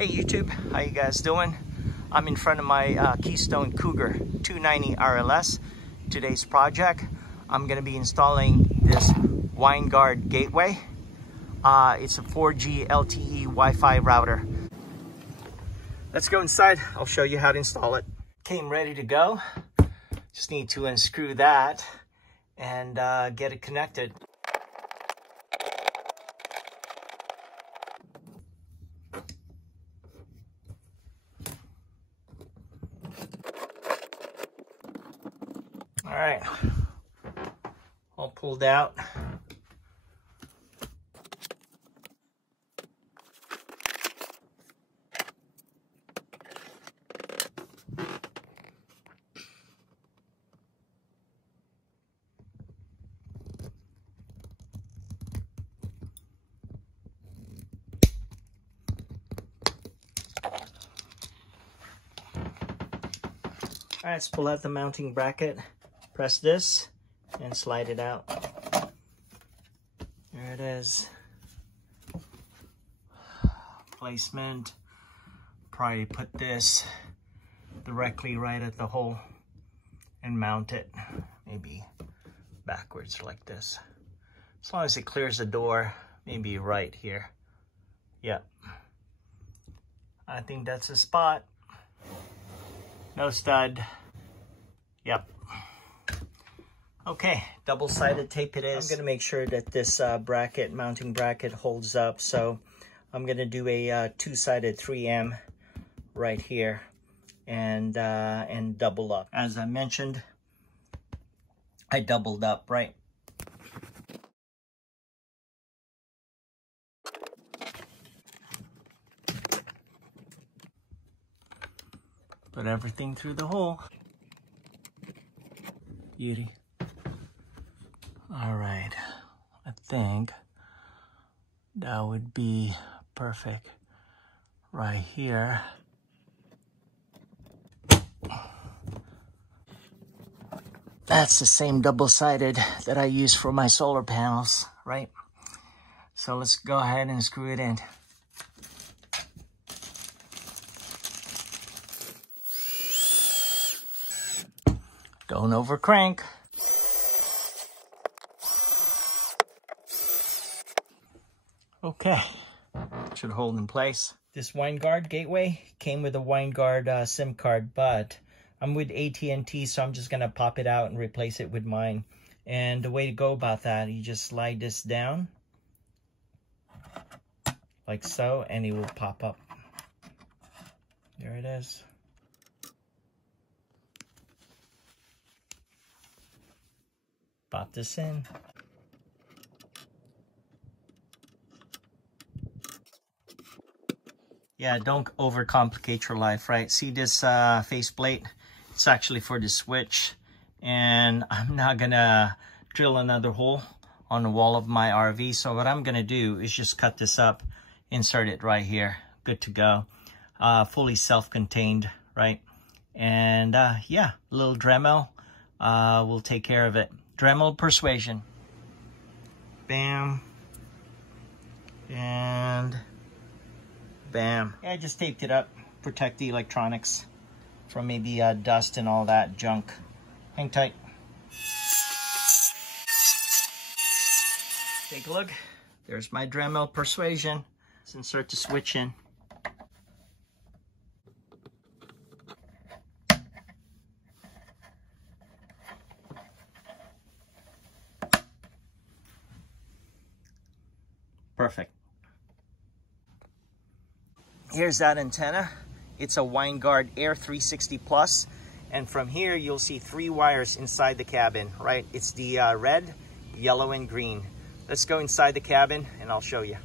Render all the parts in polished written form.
Hey YouTube, how you guys doing? I'm in front of my Keystone Cougar 290 RLS. Today's project, I'm going to be installing this Winegard Gateway. It's a 4G LTE Wi-Fi router. Let's go inside. I'll show you how to install it. Came ready to go. Just need to unscrew that and get it connected. All right, all pulled out. All right, let's pull out the mounting bracket. Press this and slide it out. There it is. Placement. Probably put this directly right at the hole and mount it. Maybe backwards like this. As long as it clears the door, maybe right here. Yep. I think that's the spot. No stud. Yep. Okay, double-sided tape it is. I'm gonna make sure that this mounting bracket holds up. So I'm gonna do a two-sided 3M right here and double up. As I mentioned, I doubled up, right? Put everything through the hole. Beauty. All right, I think that would be perfect right here. That's the same double-sided that I use for my solar panels, right? So let's go ahead and screw it in. Don't over crank. Okay, should hold in place. This Winegard Gateway came with a Winegard SIM card, but I'm with AT&T, so I'm just gonna pop it out and replace it with mine. And the way to go about that, you just slide this down like so, and it will pop up. There it is. Pop this in. Yeah, don't overcomplicate your life, right? See this faceplate? It's actually for the switch. And I'm not gonna drill another hole on the wall of my RV. So what I'm gonna do is just cut this up, insert it right here. Good to go. Fully self-contained, right? And yeah, a little Dremel will take care of it. Dremel persuasion. Bam. And bam. Yeah, I just taped it up. Protect the electronics from maybe dust and all that junk. Hang tight. Take a look. There's my Dremel persuasion. Let's insert the switch in. Perfect. Here's that antenna. It's a Winegard Air 360 Plus. And from here, you'll see 3 wires inside the cabin, right? It's the red, yellow, and green. Let's go inside the cabin and I'll show you.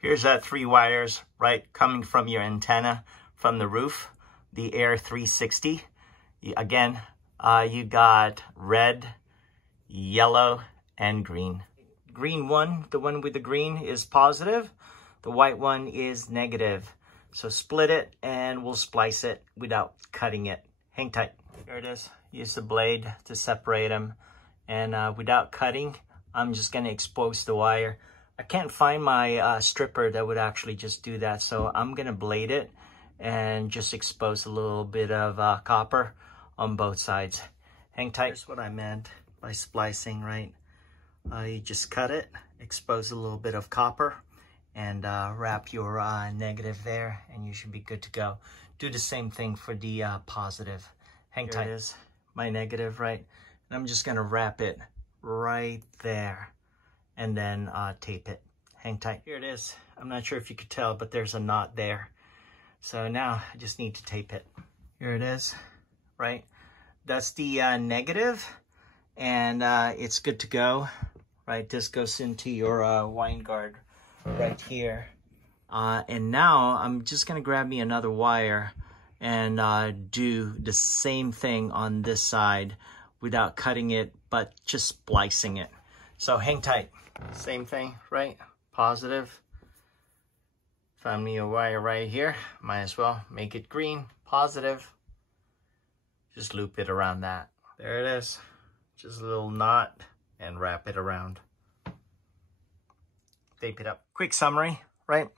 Here's that 3 wires, right? Coming from your antenna from the roof, the Air 360. Again, you got red, yellow, and green. Green one, the one with the green is positive. The white one is negative. So split it and we'll splice it without cutting it. Hang tight. There it is. Use the blade to separate them. And without cutting, I'm just going to expose the wire. I can't find my stripper that would actually just do that, so I'm gonna blade it and just expose a little bit of copper on both sides. Hang tight. Here's what I meant by splicing, right? You just cut it, expose a little bit of copper, and wrap your negative there, and you should be good to go. Do the same thing for the positive. Hang tight. Here it is, my negative, right? And I'm just gonna wrap it right there, and then tape it. Hang tight. Here it is. I'm not sure if you could tell, but there's a knot there. So now I just need to tape it. Here it is, right? That's the negative, and it's good to go, right? This goes into your Winegard right here. And now I'm just gonna grab me another wire and do the same thing on this side without cutting it, but just splicing it. So hang tight. Same thing, right? Positive. Found me a wire right here. Might as well make it green. Positive. Just loop it around that. There it is. Just a little knot and wrap it around. Tape it up. Quick summary, right?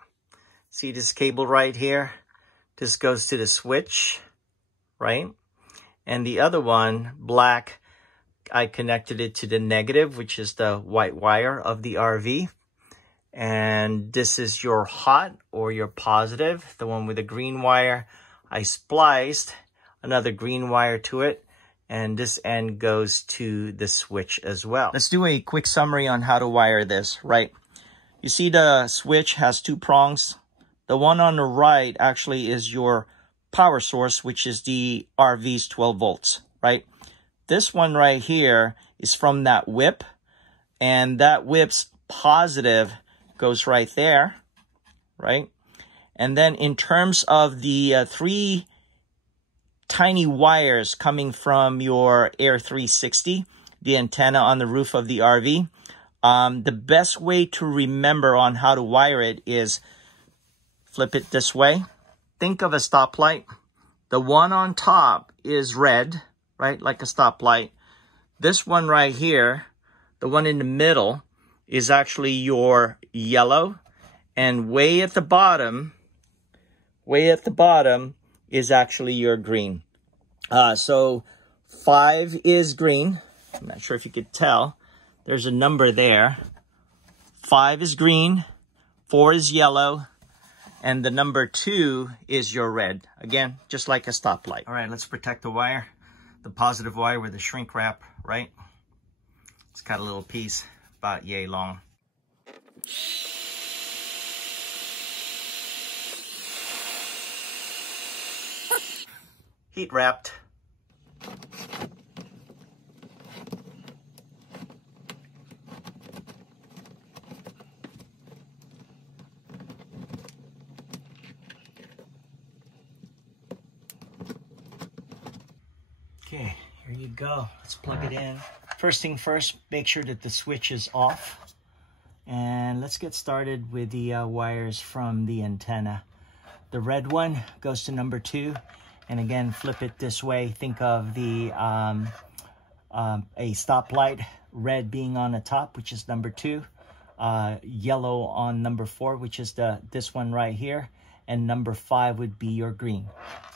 See this cable right here? This goes to the switch, right? And the other one, black, I connected it to the negative, which is the white wire of the RV. And this is your hot or your positive, the one with the green wire. I spliced another green wire to it, and this end goes to the switch as well. Let's do a quick summary on how to wire this, right? You see the switch has two prongs. The one on the right actually is your power source, which is the RV's 12 volts, right? This one right here is from that whip, and that whip's positive goes right there, right? And then in terms of the three tiny wires coming from your Air 360, the antenna on the roof of the RV, the best way to remember on how to wire it is flip it this way. Think of a stoplight. The one on top is red, right? Like a stoplight. This one right here, the one in the middle, is actually your yellow. And way at the bottom is actually your green. So 5 is green. I'm not sure if you could tell. There's a number there. 5 is green, 4 is yellow, and the number 2 is your red. Again, just like a stoplight. All right, let's protect the wire. The positive wire with the shrink wrap, right? It's got a little piece about yay long. Heat wrapped. Okay, here you go. Let's plug it in. First thing first, make sure that the switch is off. And let's get started with the wires from the antenna. The red one goes to number 2. And again, flip it this way. Think of the a stoplight, red being on the top, which is number 2. Yellow on number 4, which is this one right here. And number 5 would be your green.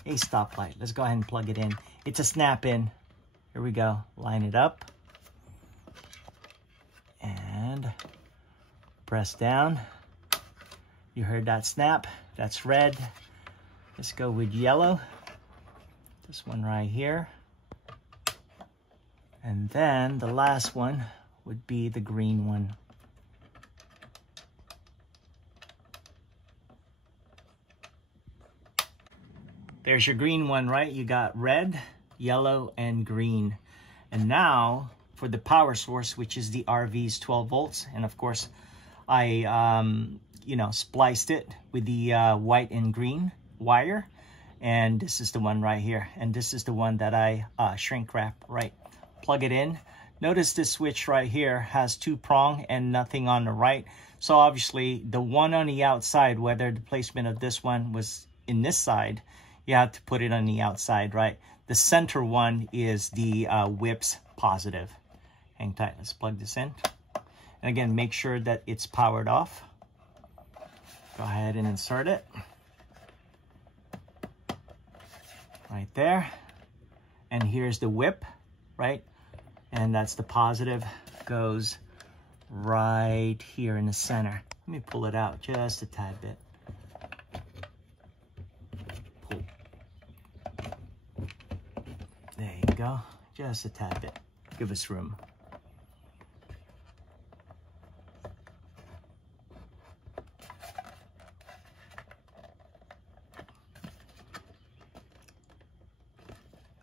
A stoplight. Let's go ahead and plug it in. It's a snap-in. Here we go. Line it up. And press down. You heard that snap. That's red. Let's go with yellow. This one right here. And then the last one would be the green one. There's your green one, right? You got red, yellow, and green. And now for the power source, which is the RV's 12 volts. And of course, I, spliced it with the white and green wire. And this is the one right here. And this is the one that I shrink wrap, right? Plug it in. Notice this switch right here has 2 prong and nothing on the right. So obviously the one on the outside, whether the placement of this one was in this side, you have to put it on the outside, right? The center one is the whip's positive. Hang tight, let's plug this in. And again, make sure that it's powered off. Go ahead and insert it. Right there. And here's the whip, right? And that's the positive, goes right here in the center. Let me pull it out just a tad bit. Pull. There you go, just a tad bit. Give us room.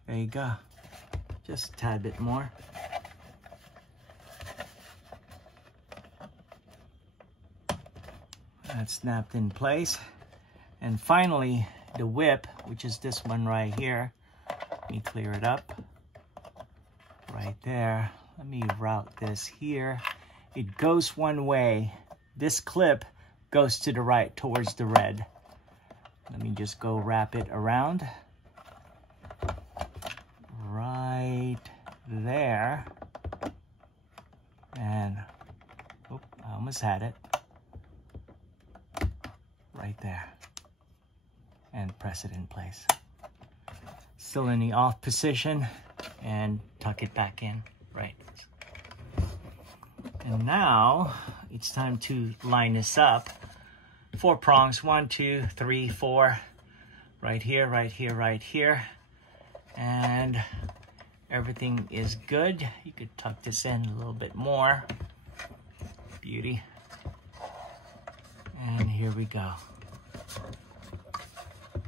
There you go, just a tad bit more. That's snapped in place. And finally, the whip, which is this one right here. Let me clear it up. Right there. Let me route this here. It goes one way. This clip goes to the right, towards the red. Let me just go wrap it around. Right there. And, oh, I almost had it. Right there. And press it in place. Still in the off position, and tuck it back in. Right. And now it's time to line this up. 4 prongs, 1, 2, 3, 4. Right here, right here, right here. And everything is good. You could tuck this in a little bit more. Beauty. And here we go.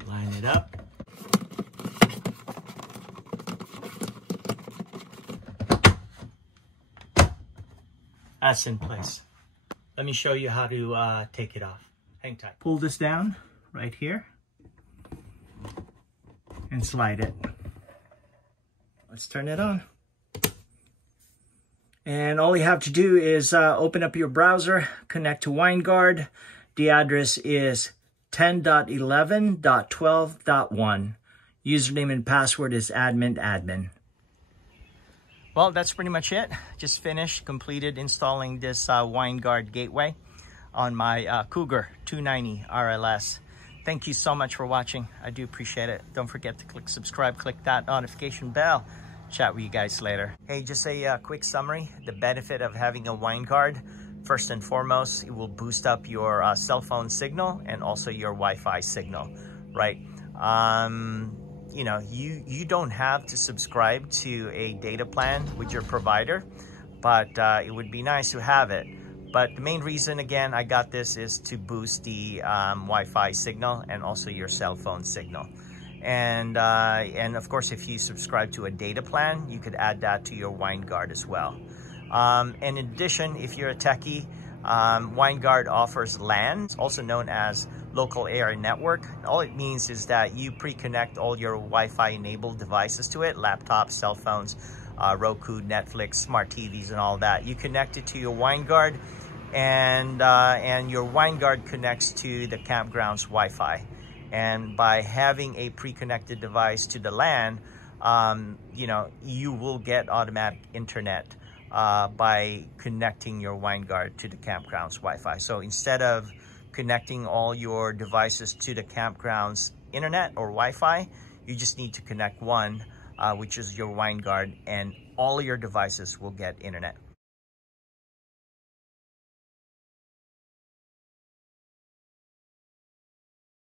Line it up. That's in place. Let me show you how to take it off. Hang tight. Pull this down right here and slide it. Let's turn it on. And all you have to do is open up your browser, connect to Winegard. The address is 10.11.12.1. Username and password is admin. Well, that's pretty much it. Just finished, completed installing this Winegard Gateway on my Cougar 290 RLS. Thank you so much for watching. I do appreciate it. Don't forget to click subscribe, click that notification bell. Chat with you guys later. Hey, just a quick summary. The benefit of having a Winegard, first and foremost, it will boost up your cell phone signal and also your Wi-Fi signal, right? You know, you don't have to subscribe to a data plan with your provider, but it would be nice to have it. But the main reason, again, I got this is to boost the Wi-Fi signal and also your cell phone signal. And of course, if you subscribe to a data plan, you could add that to your Winegard as well. And in addition, if you're a techie, Winegard offers LAN, also known as local area network. All it means is that you pre-connect all your Wi-Fi enabled devices to it, laptops, cell phones, Roku, Netflix, smart TVs, and all that. You connect it to your Winegard, and your Winegard connects to the campground's Wi-Fi. And by having a pre-connected device to the LAN, you know, you will get automatic internet by connecting your Winegard to the campground's Wi-Fi. So instead of connecting all your devices to the campground's internet or Wi-Fi, you just need to connect one, which is your Winegard, and all your devices will get internet.